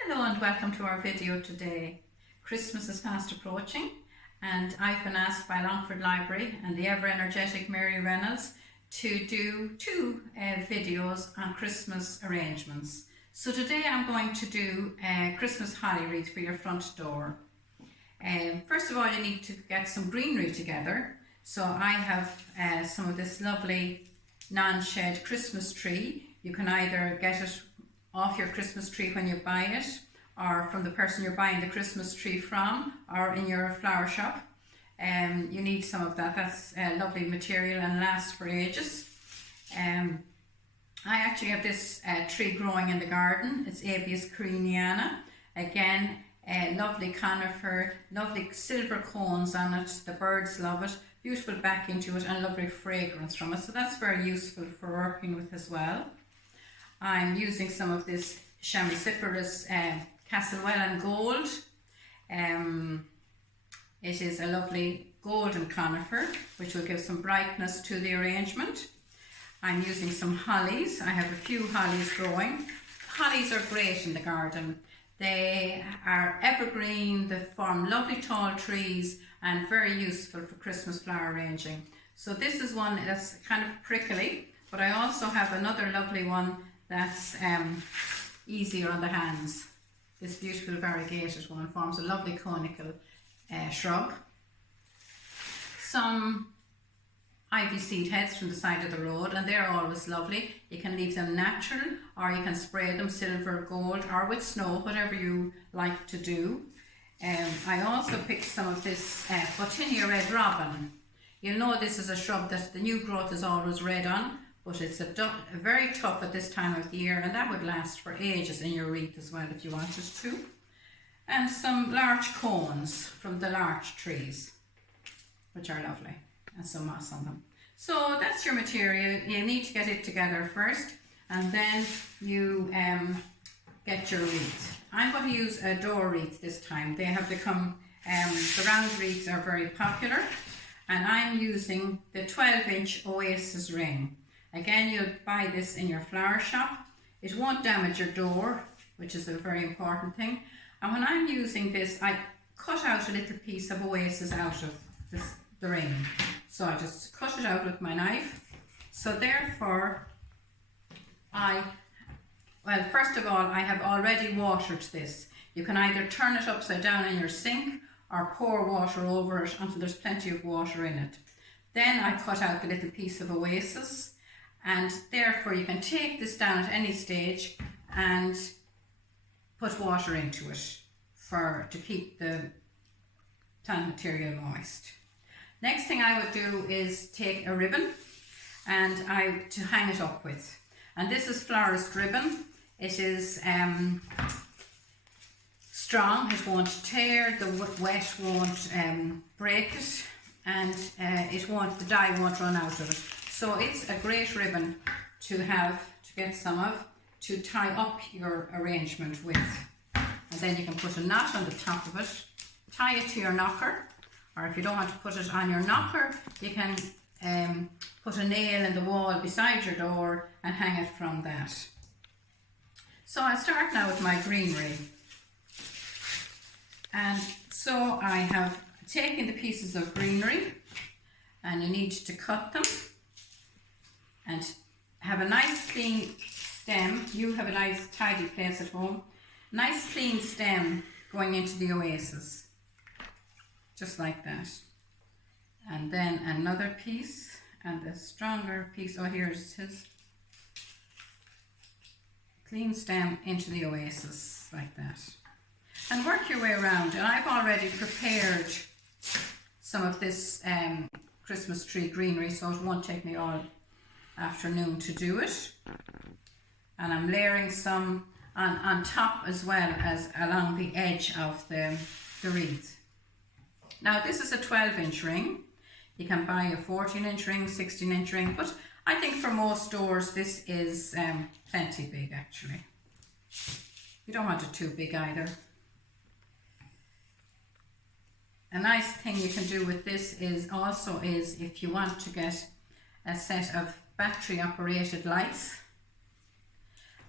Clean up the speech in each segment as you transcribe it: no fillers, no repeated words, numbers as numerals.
Hello and welcome to our video today. Christmas is fast approaching and I've been asked by Longford Library and the ever-energetic Mary Reynolds to do two videos on Christmas arrangements. So today I'm going to do a Christmas holly wreath for your front door. First of all, you need to get some greenery together. So I have some of this lovely non-shed Christmas tree. You can either get it off your Christmas tree when you buy it, or from the person you're buying the Christmas tree from, or in your flower shop. You need some of that. That's lovely material and lasts for ages. I actually have this tree growing in the garden. It's Abies Coriniana. Again, a lovely conifer, lovely silver cones on it. The birds love it. Beautiful backing to it and lovely fragrance from it. So that's very useful for working with as well. I'm using some of this Chamisiferous Castlewellan Gold. It is a lovely golden conifer which will give some brightness to the arrangement. I'm using some hollies. I have a few hollies growing. Hollies are great in the garden. They are evergreen, they form lovely tall trees and very useful for Christmas flower arranging. So this is one that's kind of prickly, but I also have another lovely one that's easier on the hands. This beautiful variegated one forms a lovely conical shrub. Some ivy seed heads from the side of the road, and they're always lovely. You can leave them natural, or you can spray them silver, gold, or with snow, whatever you like to do. I also picked some of this Bottinia Red Robin. You'll know this is a shrub that the new growth is always red on, but it's very tough at this time of the year, and that would last for ages in your wreath as well if you wanted to. And some larch cones from the larch trees, which are lovely, and some moss on them. So that's your material. You need to get it together first, and then you get your wreath. I'm going to use a door wreath this time. They have become, the round wreaths are very popular, and I'm using the 12-inch Oasis ring. Again, you'll buy this in your flower shop. It won't damage your door, which is a very important thing. And when I'm using this, I cut out a little piece of Oasis out of the ring. So I just cut it out with my knife. So therefore, well, first of all, I have already watered this. You can either turn it upside down in your sink or pour water over it until there's plenty of water in it. Then I cut out the little piece of Oasis. And therefore you can take this down at any stage and put water into it to keep the plant material moist. Next thing I would do is take a ribbon and to hang it up with. And this is florist ribbon. It is strong, it won't tear, the wet won't break it, and the dye won't run out of it. So it's a great ribbon to get some of, to tie up your arrangement with. And then you can put a knot on the top of it, tie it to your knocker, or if you don't want to put it on your knocker, you can put a nail in the wall beside your door and hang it from that. So I'll start now with my greenery. And so I have taken the pieces of greenery, and you need to cut them and have a nice clean stem. You have a nice tidy place at home. Nice clean stem going into the Oasis, just like that. And then another piece, and a stronger piece. Oh, here it is. Clean stem into the Oasis, like that. And work your way around. And I've already prepared some of this Christmas tree greenery, so it won't take me all afternoon to do it. And I'm layering some on top as well as along the edge of the wreath. Now this is a 12-inch ring. You can buy a 14-inch ring, 16-inch ring, but I think for most doors this is plenty big actually. You don't want it too big either. A nice thing you can do with this is if you want to get a set of battery operated lights,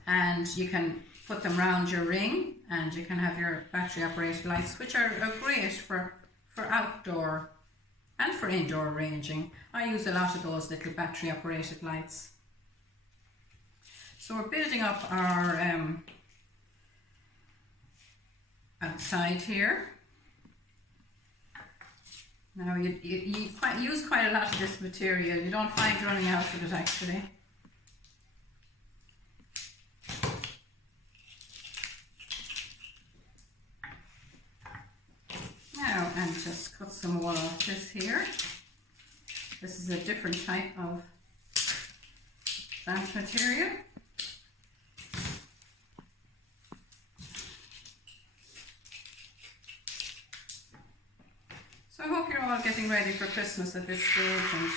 and you can put them round your ring, and you can have your battery operated lights, which are great for outdoor and for indoor arranging. I use a lot of those little battery operated lights. So we're building up our outside here. Now you use quite a lot of this material. You don't find running out of it actually. Now, and just cut some wool off this here. This is a different type of plant material. So I hope you're all getting ready for Christmas at this stage and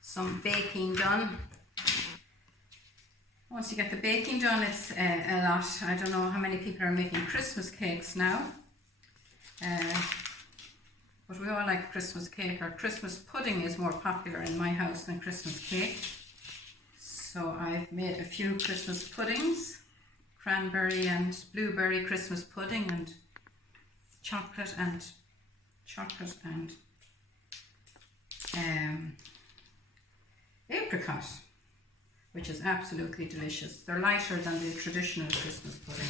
some baking done. Once you get the baking done, it's a lot. I don't know how many people are making Christmas cakes now. But we all like Christmas cake. Or Christmas pudding is more popular in my house than Christmas cake. So I've made a few Christmas puddings. Cranberry and blueberry Christmas pudding, and chocolate and apricot, which is absolutely delicious. They're lighter than the traditional Christmas pudding.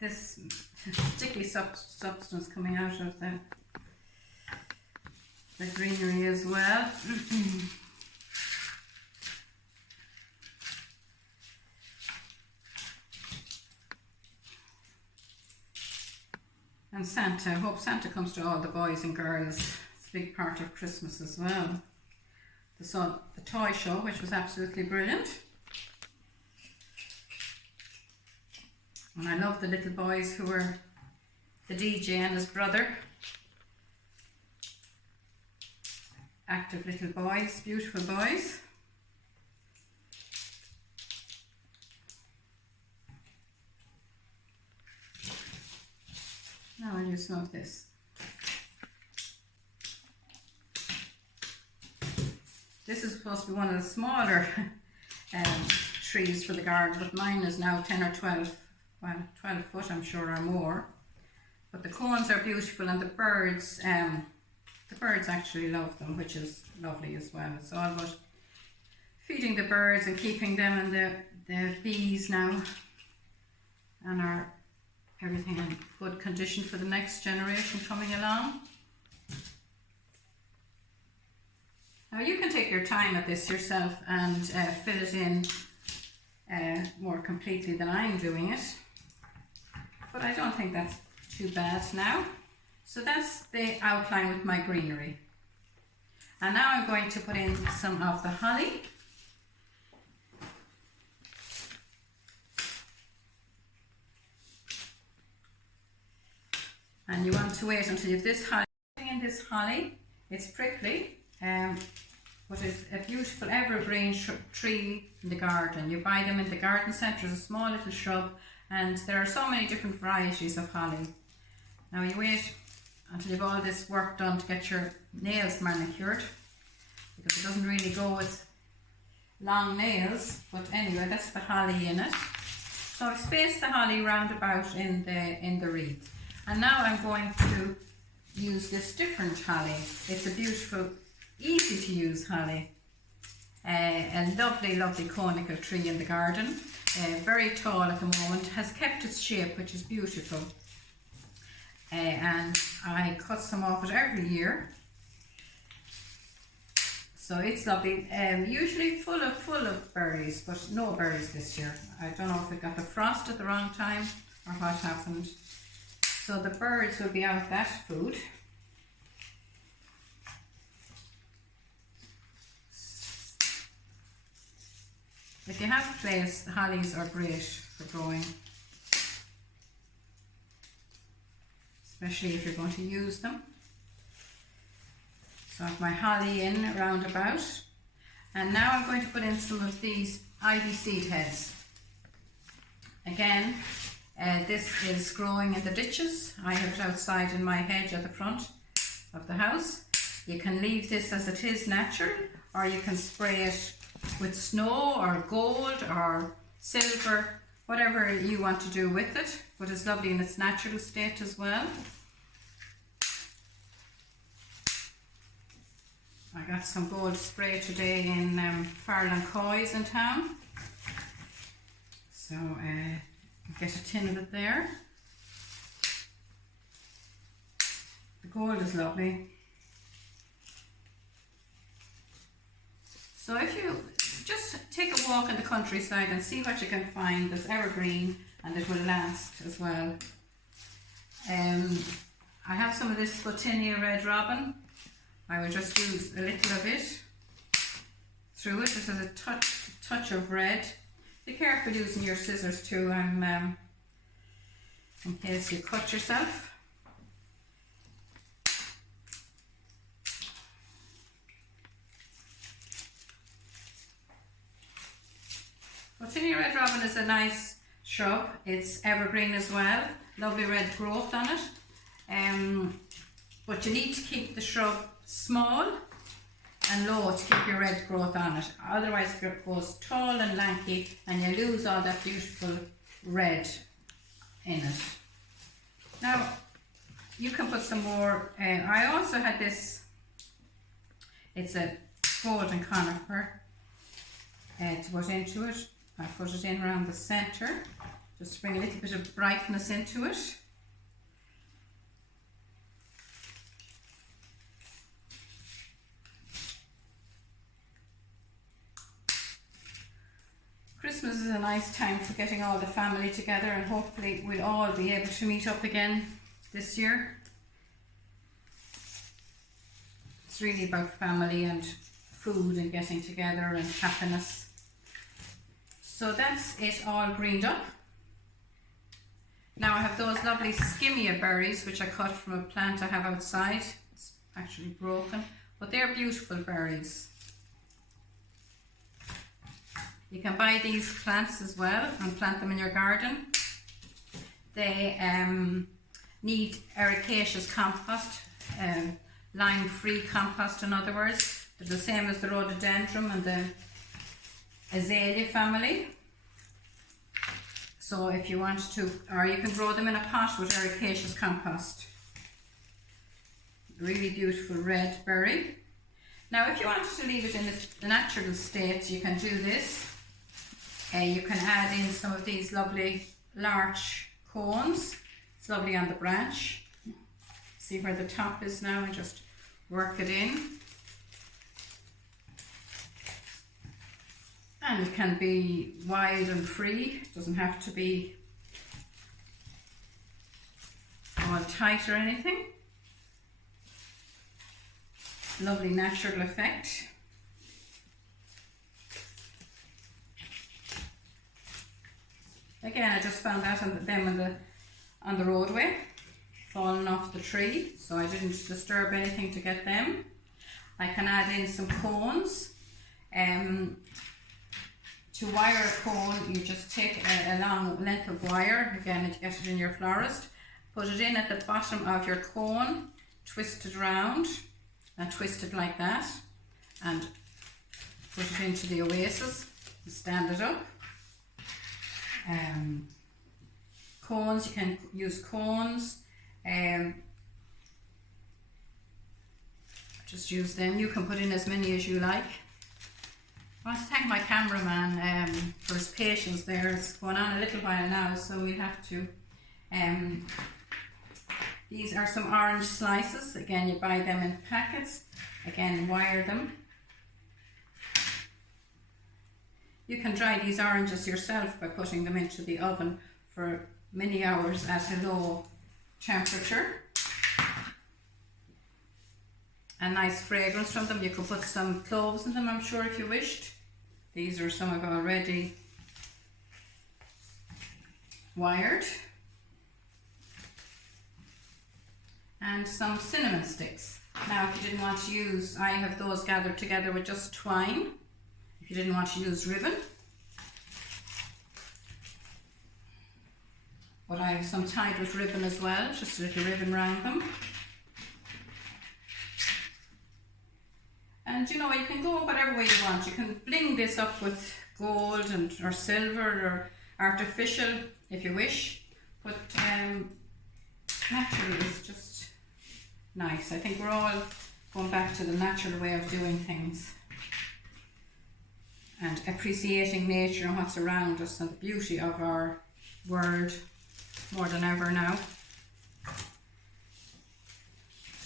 This sticky substance coming out of the greenery as well. And Santa, I hope Santa comes to all the boys and girls. It's a big part of Christmas as well. The toy show, which was absolutely brilliant. And I love the little boys who were the DJ and his brother. Active little boys, beautiful boys. Now I'll use some of this. This is supposed to be one of the smaller trees for the garden, but mine is now 10 or 12, well, 12 foot I'm sure or more. But the cones are beautiful, and the birds actually love them, which is lovely as well. It's all about feeding the birds and keeping them, and the bees now, and our everything in good condition for the next generation coming along. Now you can take your time at this yourself and fill it in more completely than I'm doing it, but I don't think that's too bad now. So that's the outline with my greenery. And now I'm going to put in some of the holly. And you want to wait until you have this holly. In this holly, it's prickly, but it's a beautiful evergreen tree in the garden. You buy them in the garden centre as a small little shrub, and there are so many different varieties of holly. Now you wait until you have all this work done to get your nails manicured, because it doesn't really go with long nails, but anyway, that's the holly in it. So I've spaced the holly round about in the wreath. And now I'm going to use this different holly. It's a beautiful, easy to use holly. A lovely, lovely conical tree in the garden. Very tall at the moment, has kept its shape, which is beautiful. And I cut some off it every year. So it's lovely. Usually full of berries, but no berries this year. I don't know if it got the frost at the wrong time or what happened. So the birds will be out that food. If you have a place, the hollies are great for growing, especially if you're going to use them. So I have my holly in round about, and now I'm going to put in some of these ivy seed heads. Again, this is growing in the ditches. I have it outside in my hedge at the front of the house. You can leave this as it is natural, or you can spray it with snow or gold or silver, whatever you want to do with it, but it's lovely in its natural state as well. I got some gold spray today in Farland Coys in town, so get a tin of it there. The gold is lovely. So if you just take a walk in the countryside and see what you can find that's evergreen and it will last as well. I have some of this Photinia Red Robin. I will just use a little of it through it. It has a touch of red. Be careful using your scissors too, in case you cut yourself. Photinia Red Robin is a nice shrub. It's evergreen as well. Lovely red growth on it. But you need to keep the shrub small and low to keep your red growth on it. Otherwise it goes tall and lanky and you lose all that beautiful red in it. Now you can put some more. I also had this, it's a golden conifer to put into it. I put it in around the centre just to bring a little bit of brightness into it. Christmas is a nice time for getting all the family together, and hopefully we'll all be able to meet up again this year. It's really about family and food and getting together and happiness. So that's it all greened up. Now I have those lovely skimmia berries which I cut from a plant I have outside. It's actually broken, but they're beautiful berries. You can buy these plants as well and plant them in your garden. They need ericaceous compost, lime-free compost in other words. They're the same as the rhododendron and the azalea family. So if you want to, or you can grow them in a pot with ericaceous compost. Really beautiful red berry. Now if you wanted to leave it in the natural state, you can do this. You can add in some of these lovely larch cones. It's lovely on the branch. See where the top is now, and just work it in. And it can be wide and free. It doesn't have to be all tight or anything. Lovely natural effect. Again, I just found that on the roadway, falling off the tree, so I didn't disturb anything to get them. I can add in some cones. To wire a cone, you just take a long length of wire, again you get it in your florist, put it in at the bottom of your cone, twist it round and twist it like that and put it into the oasis and stand it up. Cones, you can use cones, just use them. You can put in as many as you like. I want to thank my cameraman for his patience there. It's going on a little while now, so we'll have to. These are some orange slices. Again, you buy them in packets. Again, wire them. You can dry these oranges yourself by putting them into the oven for many hours at a low temperature. A nice fragrance from them. You could put some cloves in them, I'm sure, if you wished. These are some I've already wired. And some cinnamon sticks. Now, if you didn't want to use, I have those gathered together with just twine. If you didn't want to use ribbon. but I have some tied with ribbon as well, just a little ribbon around them. And you know, you can go whatever way you want. You can bling this up with gold and or silver or artificial if you wish, but naturally it's just nice. I think we're all going back to the natural way of doing things and appreciating nature and what's around us and the beauty of our world more than ever now.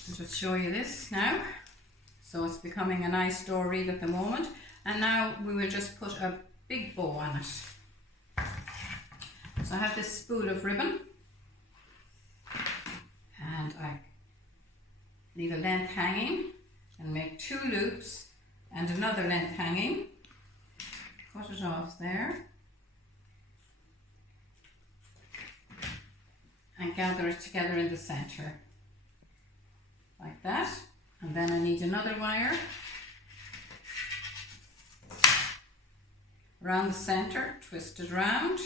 I'll just show you this now. So it's becoming a nice door wreath at the moment, and now we will just put a big bow on it. So I have this spool of ribbon and I leave a length hanging and make 2 loops and another length hanging. Cut it off there and gather it together in the center like that. And then I need another wire around the center, twist it round,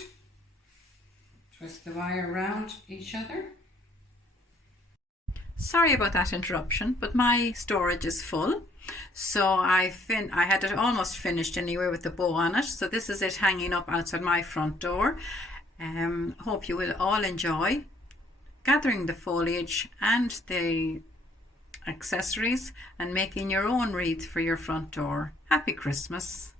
twist the wire around each other. Sorry about that interruption, but my storage is full. So I had it almost finished anyway with the bow on it. So this is it hanging up outside my front door. Hope you will all enjoy gathering the foliage and the accessories and making your own wreath for your front door. Happy Christmas.